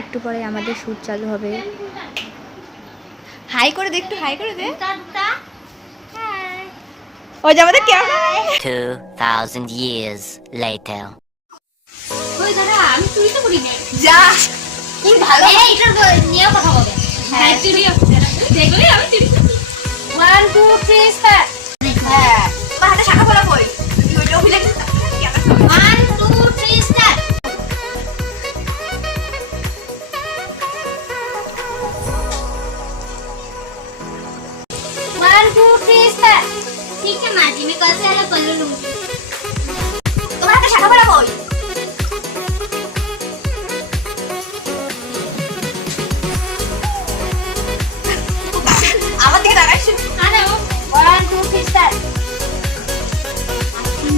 একটু পরে আমাদের শুট চালু হবে। হাই করে দে, একটু হাই করে দে। ওই যে আমাদের ক্যামেরা। 2000 years later. ওই দাদা আমি তুই তো করি না যা কি ভালো। এই এটার নিয়ে কথা বলে। হ্যাঁ তুই দেখলি আমি তুই 1 2 3 স্টার্ট। হ্যাঁ তোমার হাতে শাখা পড়া কই? তুই ওইটাও ভুলে গেছিস। 1 2 3 স্টার্ট। ठीक है माजी मैं कल से अलग कर लूंगी। তোমার হাতে শাখা পড়া কই? আমার দিকে তাকাইছ। आ जाओ 1 2 3 स्टार्ट।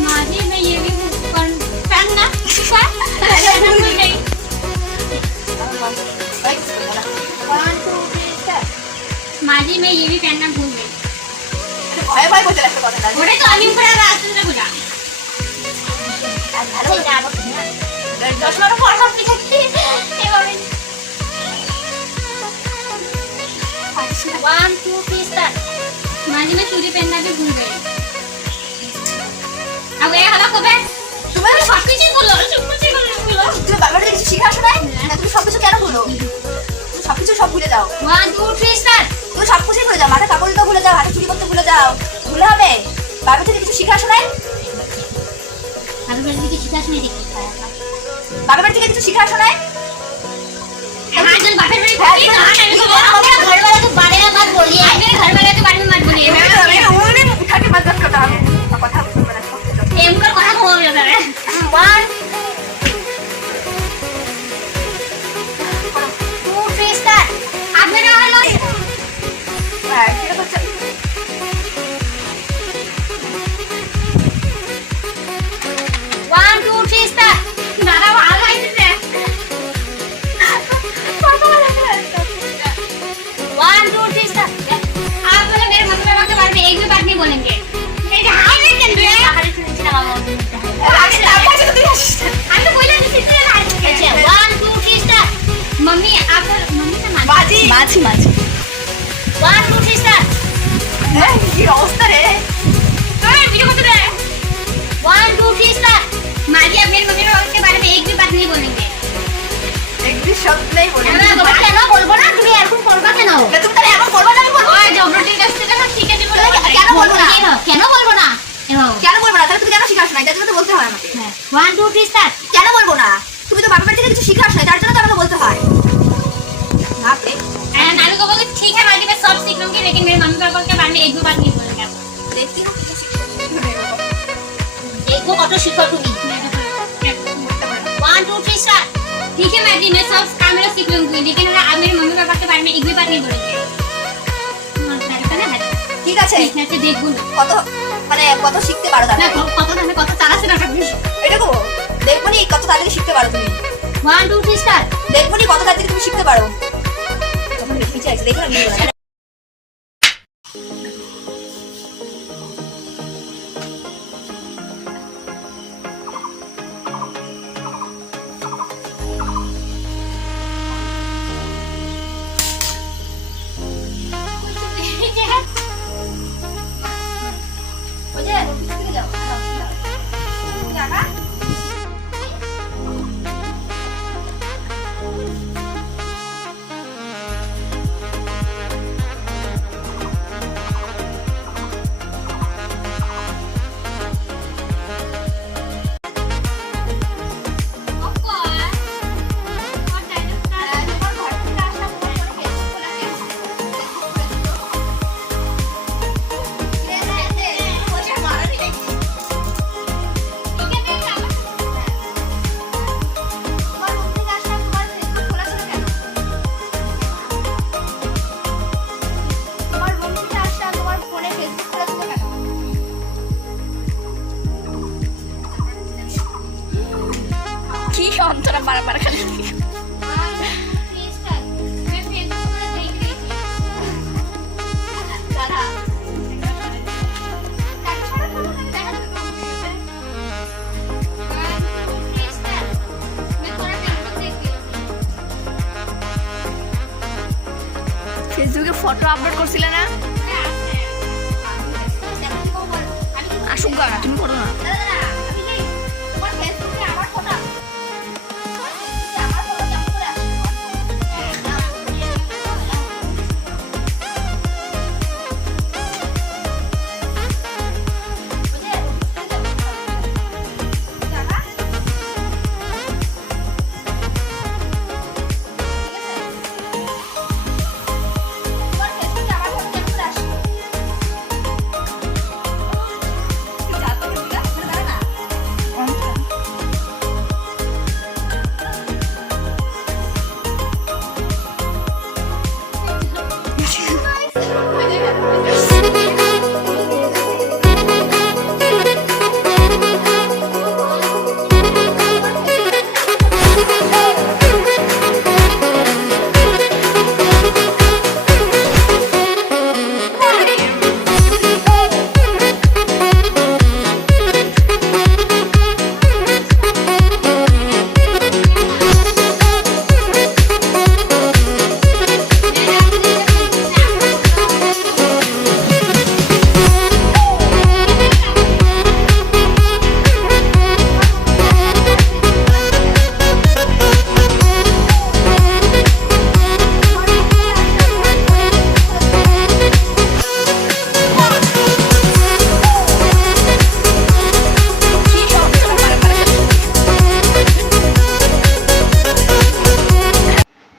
माजी मैं ये भी करना भूल गई। 1 2 3 स्टार्ट। माजी मैं ये भी पहनना भूल गई। ভয় ভয় করতে লাগছে কথাটা। ওরে তো আমি উপরে আসতে বলা আর ভালো হয়ে যাবে। 10 মিনিট পর সব ঠিক আছে। এভাবে 1 2 3 स्टार्ट। माजी मैं चूड़ी पहनना भी भूल गई। अब ये हला कबे তুমি सब कुछ बोलो सब कुछ बोलो। তুমি বাবার থেকে কিছু শিখে আসো নাই? না তুমি সবকিছু কেন ভুলো? তুমি সবকিছু সব ভুলে যাও। 1 2 3 स्टार्ट। তুমি সবকিছু ভুলে যাও, মাথা কাপড় দিতে ভুলে যাও, হাতে চুরি করতে ভুলে যাও। ভুলে হবে? বাবার থেকে কিছু শিখে আসো নাই? আমি বলি কিছু শিখাস নি দেখি। বাবার থেকে কিছু শিখে আসো নাই? हमारे जन बाहर में হ্যাঁ, घर তুমি वाला तो बारे में मत बोलिए। मेरे घर वाले तो बारे में मत बोलिए। ওরে উঠাকে মজা করতে হবে। কথা বলতে না। एम कर कहा हो गया है 1 2 3 स्टार्ट। आप मेरा हेलो হ্যাঁ এটা করতে। 1 2 3 स्टार्ट। दादा वो आ गई से 1 2 3 स्टार्ट। आप बोले मेरे मम्मी पापा के बारे में एक भी बात नहीं बोलेंगे। मेरे हाथ में चल रहे हैं हाथ से नीचे लगा আগে আমার কাছে তো তুই আসিস। हम तो बोला नहीं सीधे हाथ अच्छा 1 2 3 स्टार्ट। मम्मी आप मम्मी से मान মাঝি মাঝি মাঝি। 1 2 3 स्टार्ट। হ্যাঁ কি অবস্থা রে। अरे वीडियो को तो 1 2 3 स्टार्ट। माजी अब मेरे मम्मी पापा के बारे में एक भी बात नहीं बोलेंगे। একটু শব্দ নেই বলে। मैं কেন বলবো না তুমি এখন করবা কেন? তুমি তাহলে এখন করবে না? আমি বলবো। ওই জবরদস্তি কাছে থেকে ঠিক আছে বলে কেন বলবো না? কেন বলবো না? এভাবে কেন বলবো না? তাহলে তুমি কেন শিখে আসো নাই? তার জন্য তো বলতে হয় আমাকে। 1 2 3 स्टार्ट। কেন বলবো না? তুমি তো বাবার থেকে কিছু শিখে আসো নাই, তার জন্য তো আমাকে বলতে হয়। ভাবলে नानू को बोले ठीक है माजी मैं सब सीख लूंगी लेकिन मेरे मम्मी पापा के बारे में एक भी बात नहीं बोलेंगे। দেখি না কিছু শিখে। देखो कत शिखर তুমি 1 2 3 स्टार्ट। ठीक है माजी मैं सब काम सीख लूंगी लेकिन आप मेरे मम्मी पापा के बारे में एक भी बात नहीं बोलेंगे। ঠিক আছে। ঠিক আছে দেখবো না কত মানে কত শিখতে পারো না তাহলে? কত না কত চালাছে না আপনি। এটাকো দেখবো নি কত তাড়াতাড়ি শিখতে পারো তুমি। 1 2 3 स्टार्ट। দেখবো নি কত তাড়াতাড়ি তুমি শিখতে পারো। যখন পিছে আছে দেখো না ভিডিও। ওজে পিছে থেকে যাও। টাকা কি অন্তরা বারবার খালি ফটো আপলোড করছিলে না? আসুক গা, তুমি করো না।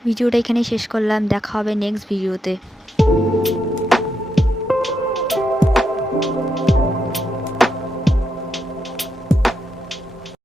ভিডিওটা এখানেই শেষ করলাম, দেখা হবে নেক্সট ভিডিওতে।